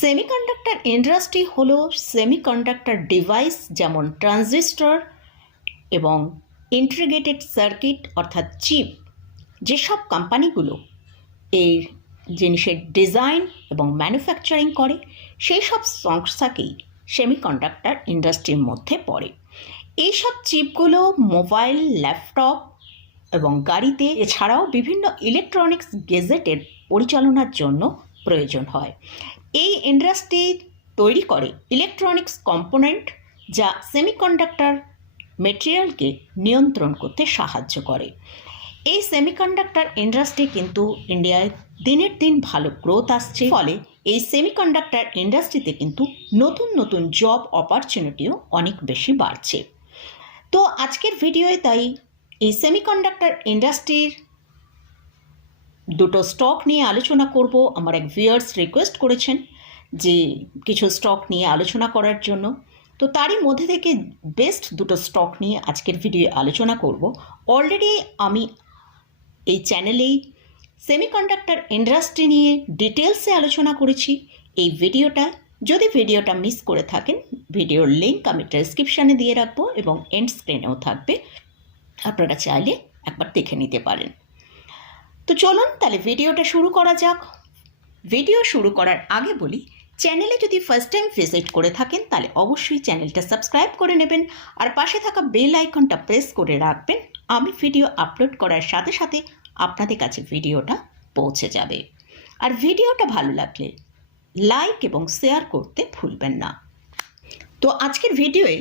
Semiconductor industry হল semiconductor device যেমন transistor এবং ইন্টিগ্রেটেড সার্কিট অর্থাৎ চিপ যেসব কোম্পানিগুলো এই জিনিসের ডিজাইন এবং ম্যানুফ্যাকচারিং করে সেই সব সংস্থাকেই সেমিকন্ডাক্টর ইন্ডাস্ট্রির মধ্যে পড়ে। এইসব চিপগুলো মোবাইল ল্যাপটপ এবং গাড়িতে, এছাড়াও বিভিন্ন ইলেকট্রনিক্স গেজেটের পরিচালনার জন্য প্রয়োজন হয়। এই ইন্ডাস্ট্রি তৈরি করে ইলেকট্রনিক্স কম্পোনেন্ট যা সেমিকন্ডাক্টর মেটেরিয়ালকে নিয়ন্ত্রণ করতে সাহায্য করে। এই সেমিকন্ডাক্টর ইন্ডাস্ট্রি কিন্তু ইন্ডিয়ায় দিনের দিন ভালো গ্রোথ আসছে। ফলে এই সেমিকন্ডাক্টর ইন্ডাস্ট্রিতে কিন্তু নতুন নতুন জব অপরচুনিটিও অনেক বেশি বাড়ছে। তো আজকের ভিডিওয়ে তাই এই সেমিকন্ডাক্টর ইন্ডাস্ট্রির দুটো স্টক নিয়ে আলোচনা করব। আমার এক ভিউয়ার্স রিকোয়েস্ট করেছেন যে কিছু স্টক নিয়ে আলোচনা করার জন্য। তো তারই মধ্যে থেকে বেস্ট দুটো স্টক নিয়ে আজকের ভিডিও আলোচনা করব। অলরেডি আমি এই চ্যানেলেই সেমিকন্ডাক্টর ইন্ডাস্ট্রি নিয়ে ডিটেলসে আলোচনা করেছি। এই ভিডিওটা যদি ভিডিওটা মিস করে থাকেন ভিডিওর লিঙ্ক আমি ডেসক্রিপশানে দিয়ে রাখব এবং এন্ড স্ক্রিনেও থাকবে। আপনারা চাইলে একবার দেখে নিতে পারেন। তো চলুন তাহলে ভিডিওটা শুরু করা যাক। ভিডিও শুরু করার আগে বলি চ্যানেলে যদি ফার্স্ট টাইম ভিজিট করে থাকেন, তাহলে অবশ্যই চ্যানেলটা সাবস্ক্রাইব করে নেবেন। আর পাশে থাকা বেল আইকনটা প্রেস করে রাখবেন। আমি ভিডিও আপলোড করার সাথে সাথে আপনাদের কাছে ভিডিওটা পৌঁছে যাবে। আর ভিডিওটা ভালো লাগলে লাইক এবং শেয়ার করতে ভুলবেন না। তো আজকের ভিডিওয়ে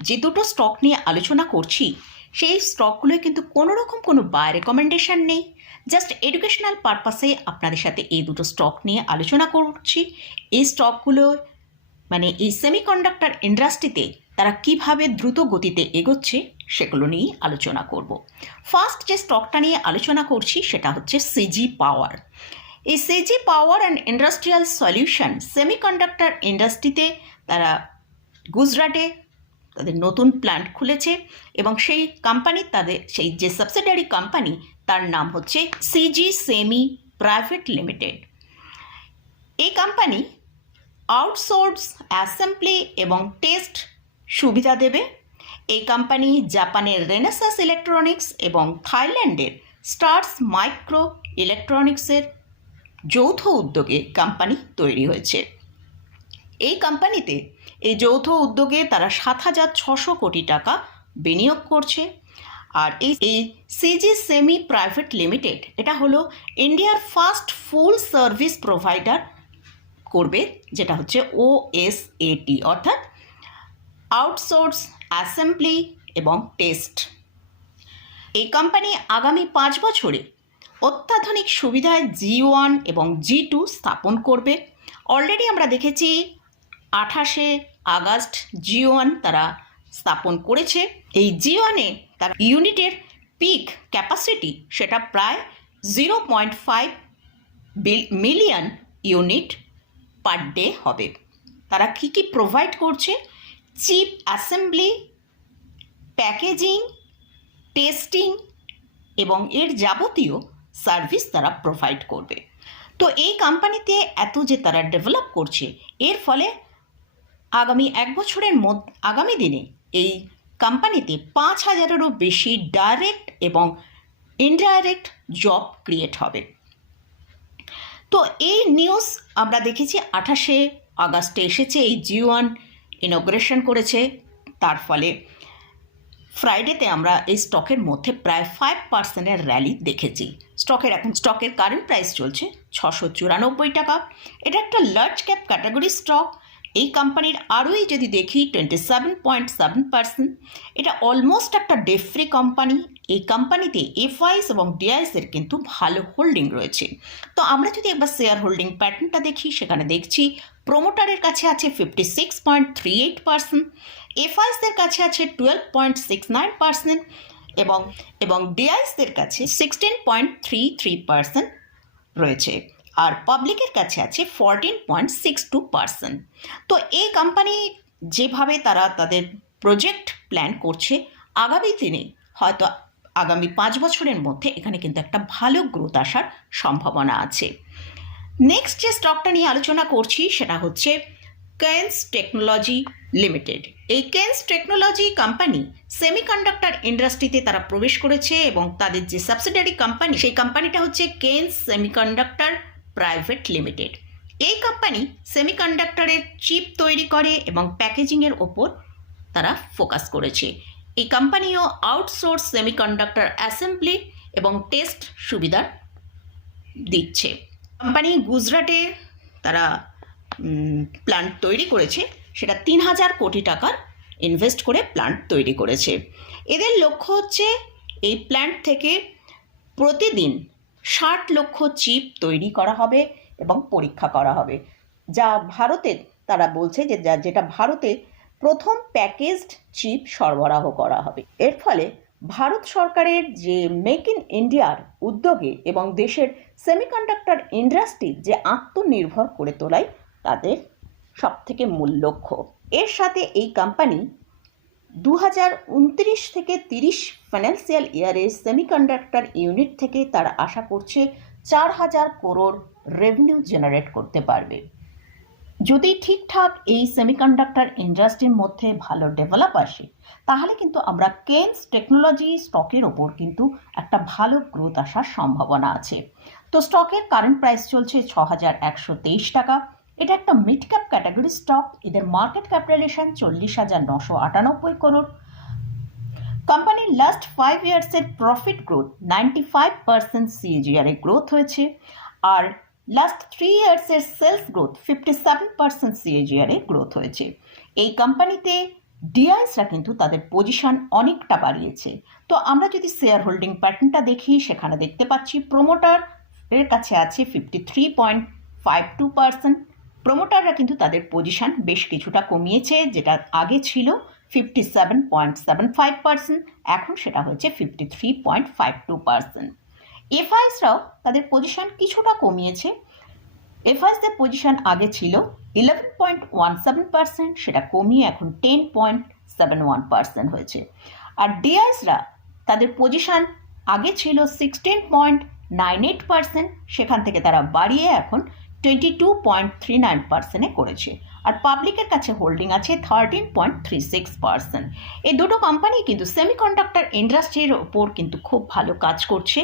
যে দুটো স্টক নিয়ে আলোচনা করছি সেই স্টকগুলোয় কিন্তু কোনো রকম কোনো বাই রেকমেন্ডেশন নেই। জাস্ট এডুকেশনাল পারপাসে আপনাদের সাথে এই দুটো স্টক নিয়ে আলোচনা করছি। এই স্টকগুলো মানে এই সেমিকন্ডাক্টর ইন্ডাস্ট্রিতে তারা কীভাবে দ্রুত গতিতে এগোচ্ছে, সেগুলো নিয়ে আলোচনা করব। ফার্স্ট যে স্টকটা নিয়ে আলোচনা করছি, সেটা হচ্ছে সিজি পাওয়ার এই CG power and industrial solution semiconductor ইন্ডাস্ট্রিতে তারা গুজরাটে তাদের নতুন প্ল্যান্ট খুলেছে এবং সেই কোম্পানি তাদের, সেই যে সাবসিডারি কোম্পানি তার নাম হচ্ছে সিজি সেমি প্রাইভেট লিমিটেড এই কোম্পানি আউটসোর্স অ্যাসেম্বলি এবং টেস্ট সুবিধা দেবে। এই কোম্পানি জাপানের রেনেসাস ইলেকট্রনিক্স এবং থাইল্যান্ডের স্টার্স মাইক্রো ইলেকট্রনিক্সের যৌথ উদ্যোগে কোম্পানি তৈরি হয়েছে। এই কোম্পানিতে এই যৌথ উদ্যোগে তারা সাত হাজার ছশো কোটি টাকা বিনিয়োগ করছে। আর এই এই সিজি সেমি প্রাইভেট লিমিটেড এটা হলো ইন্ডিয়ার ফার্স্ট ফুল সার্ভিস প্রোভাইডার করবে, যেটা হচ্ছে ওএসএটি অর্থাৎ আউটসোর্স অ্যাসেম্বলি এবং টেস্ট এই কোম্পানি আগামী পাঁচ বছরে অত্যাধুনিক সুবিধায় জি ওয়ান এবং জি টু স্থাপন করবে। অলরেডি আমরা দেখেছি আঠাশে আগস্ট জি ওয়ান তারা স্থাপন করেছে। এই জি ওয়ানে তার ইউনিটের পিক ক্যাপাসিটি সেটা প্রায় zero point five million unit per day হবে। তারা কী কী প্রোভাইড করছে? চিপ অ্যাসেম্বলি, প্যাকেজিং, টেস্টিং এবং এর যাবতীয় সার্ভিস তারা প্রোভাইড করবে। তো এই কোম্পানিতে এত যে তারা ডেভেলপ করছে, এর ফলে আগামী এক বছরের মধ্যে, আগামী দিনে এই কোম্পানিতে পাঁচ হাজারেরও বেশি ডাইরেক্ট এবং ইনডাইরেক্ট জব ক্রিয়েট হবে। তো এই নিউজ আমরা দেখেছি আঠাশে আগস্টে এসেছে, এই জিওয়ান ইনগ্রেশন করেছে। তার ফলে ফ্রাইডেতে আমরা এই স্টকের মধ্যে প্রায় ফাইভ পার্সেন্টের র্যালি দেখেছি। স্টকের এখন স্টকের কারেন্ট প্রাইস চলছে ছশো চুরানব্বই টাকা। এটা একটা লার্জ ক্যাপ ক্যাটাগরি স্টক এই কোম্পানির আরোই যদি দেখি twenty seven point seven percent এটা অলমোস্ট একটা ডেফ্রি কোম্পানি এই কোম্পানিতে এফআইস এবং ডিআইসের কিন্তু ভালো হোল্ডিং রয়েছে। তো আমরা যদি একবার শেয়ার হোল্ডিং প্যাটার্নটা দেখি, সেখানে দেখছি প্রোমোটারের কাছে আছে fifty six point three eight percent এফআইসদের কাছে আছে twelve point six nine percent এবং এবং ডিআইসদের কাছে sixteen point three three percent রয়েছে। আর পাবলিকের কাছে আছে fourteen point six two percent তো এই কোম্পানি যেভাবে তারা তাদের প্রজেক্ট প্ল্যান করছে, আগামী দিনে হয়তো আগামী পাঁচ বছরের মধ্যে এখানে কিন্তু একটা ভালো গ্রোথ আসার সম্ভাবনা আছে। নেক্সট যে স্টকটা নিয়ে আলোচনা করছি সেটা হচ্ছে কেন্স টেকনোলজি লিমিটেড এই কেন্স টেকনোলজি কোম্পানি সেমিকন্ডাক্টর ইন্ডাস্ট্রিতে তারা প্রবেশ করেছে এবং তাদের যে সাবসিডারি কোম্পানি সেই কোম্পানিটা হচ্ছে কেন্স সেমিকন্ডাক্টর প্রাইভেট লিমিটেড। এই কোম্পানি সেমিকন্ডাক্টরের চিপ তৈরি করে এবং প্যাকেজিংয়ের ওপর তারা ফোকাস করেছে। এই কোম্পানিও আউটসোর্স সেমিকন্ডাক্টর অ্যাসেম্বলি এবং টেস্ট সুবিধা দিচ্ছে। কোম্পানি গুজরাটে তারা প্ল্যান্ট তৈরি করেছে। সেটা তিন হাজার কোটি টাকার ইনভেস্ট করে প্ল্যান্ট তৈরি করেছে। এদের লক্ষ্য হচ্ছে এই প্ল্যান্ট থেকে প্রতিদিন ষাট লক্ষ চিপ তৈরি করা হবে এবং পরীক্ষা করা হবে। যা ভারতের তারা বলছে যে যা, যেটা ভারতে প্রথম প্যাকেজড চিপ সরবরাহ করা হবে। এর ফলে ভারত সরকারের যে মেক ইন ইন্ডিয়ার উদ্যোগে এবং দেশের সেমিকন্ডাক্টর ইন্ডাস্ট্রি যে আত্মনির্ভর করে তোলাই তাদের সবথেকে মূল লক্ষ্য। এর সাথে এই কোম্পানি দু হাজার উনত্রিশ থেকে তিরিশ ফাইন্যান্সিয়াল ইয়ারে সেমিকন্ডাক্টর ইউনিট থেকে তারা আশা করছে চার হাজার করোড় রেভিনিউ জেনারেট করতে পারবে। যদি ঠিকঠাক এই সেমিকন্ডাক্টর ইন্ডাস্ট্রির মধ্যে ভালো ডেভেলপ আসে, তাহলে কিন্তু আমরা কেন্স টেকনোলজি স্টকের ওপর কিন্তু একটা ভালো গ্রোথ আসার সম্ভাবনা আছে। তো স্টকের কারেন্ট প্রাইস চলছে ছ হাজার একশো তেইশ টাকা। এটা একটা মিড ক্যাপ ক্যাটাগরি স্টক এদের মার্কেট ক্যাপিটালেশন চল্লিশ হাজার নশো আটানব্বই করোড় কোম্পানির last five ইয়ার্সের profit growth ninety five percent CAGR growth হয়েছে। আর last three ইয়ার্সের sales growth fifty seven percent CAGR growth হয়েছে। এই কোম্পানিতে ডিআইসরা কিন্তু তাদের পজিশন অনেকটা বাড়িয়েছে। তো আমরা যদি শেয়ার হোল্ডিং প্যাটার্নটা দেখি, সেখানে দেখতে পাচ্ছি প্রোমোটার এর কাছে আছে fifty three point five two percent প্রোমোটাররা কিন্তু তাদের পজিশন বেশ কিছুটা কমিয়েছে, যেটা আগে ছিল fifty seven point seven five percent এখন সেটা হয়েছে fifty three point five two percent এফআইসরাও তাদের পজিশন কিছুটা কমিয়েছে। এফআইসদের পজিশন আগে ছিল eleven point one seven percent সেটা কমিয়ে এখন ten point seven one percent হয়েছে। আর ডিআইসরা তাদের পজিশন আগে ছিল sixteen point nine eight percent সেখান থেকে তারা বাড়িয়ে এখন twenty two point three nine পার্সেন্টে করেছে। আর পাবলিকের কাছে হোল্ডিং আছে thirteen point three six percent এই দুটো কোম্পানি কিন্তু সেমিকন্ডাক্টর ইন্ডাস্ট্রির ওপর কিন্তু খুব ভালো কাজ করছে।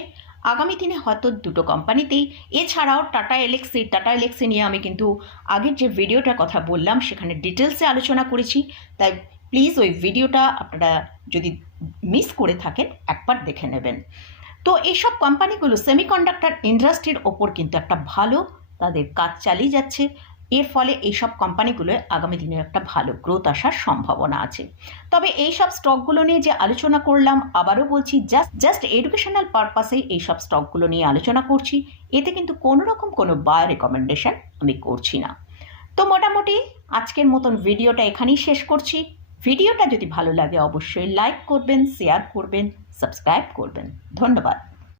আগামী দিনে হয়তো দুটো কোম্পানিতেই এছাড়াও টাটা এলেক্সি টাটা এলেক্সি নিয়ে আমি কিন্তু আগের যে ভিডিওটার কথা বললাম, সেখানে ডিটেলসে আলোচনা করেছি। তাই প্লিজ ওই ভিডিওটা আপনারা যদি মিস করে থাকেন, একবার দেখে নেবেন। তো এইসব কোম্পানিগুলো সেমিকন্ডাক্টর ইন্ডাস্ট্রির ওপর কিন্তু একটা ভালো তাদের কাজ চালিয়ে যাচ্ছে। এর ফলে এইসব কোম্পানিগুলো আগামী দিনে একটা ভালো গ্রোথ আসার সম্ভাবনা আছে। তবে এই সব স্টকগুলো নিয়ে যে আলোচনা করলাম, আবারও বলছি জাস্ট জাস্ট এডুকেশনাল পারপাসেই এই সব স্টকগুলো নিয়ে আলোচনা করছি। এতে কিন্তু কোনো রকম কোনো বায় রেকমেন্ডেশন আমি করছি না। তো মোটামুটি আজকের মতন ভিডিওটা এখানেই শেষ করছি। ভিডিওটা যদি ভালো লাগে, অবশ্যই লাইক করবেন শেয়ার করবেন সাবস্ক্রাইব করবেন। ধন্যবাদ।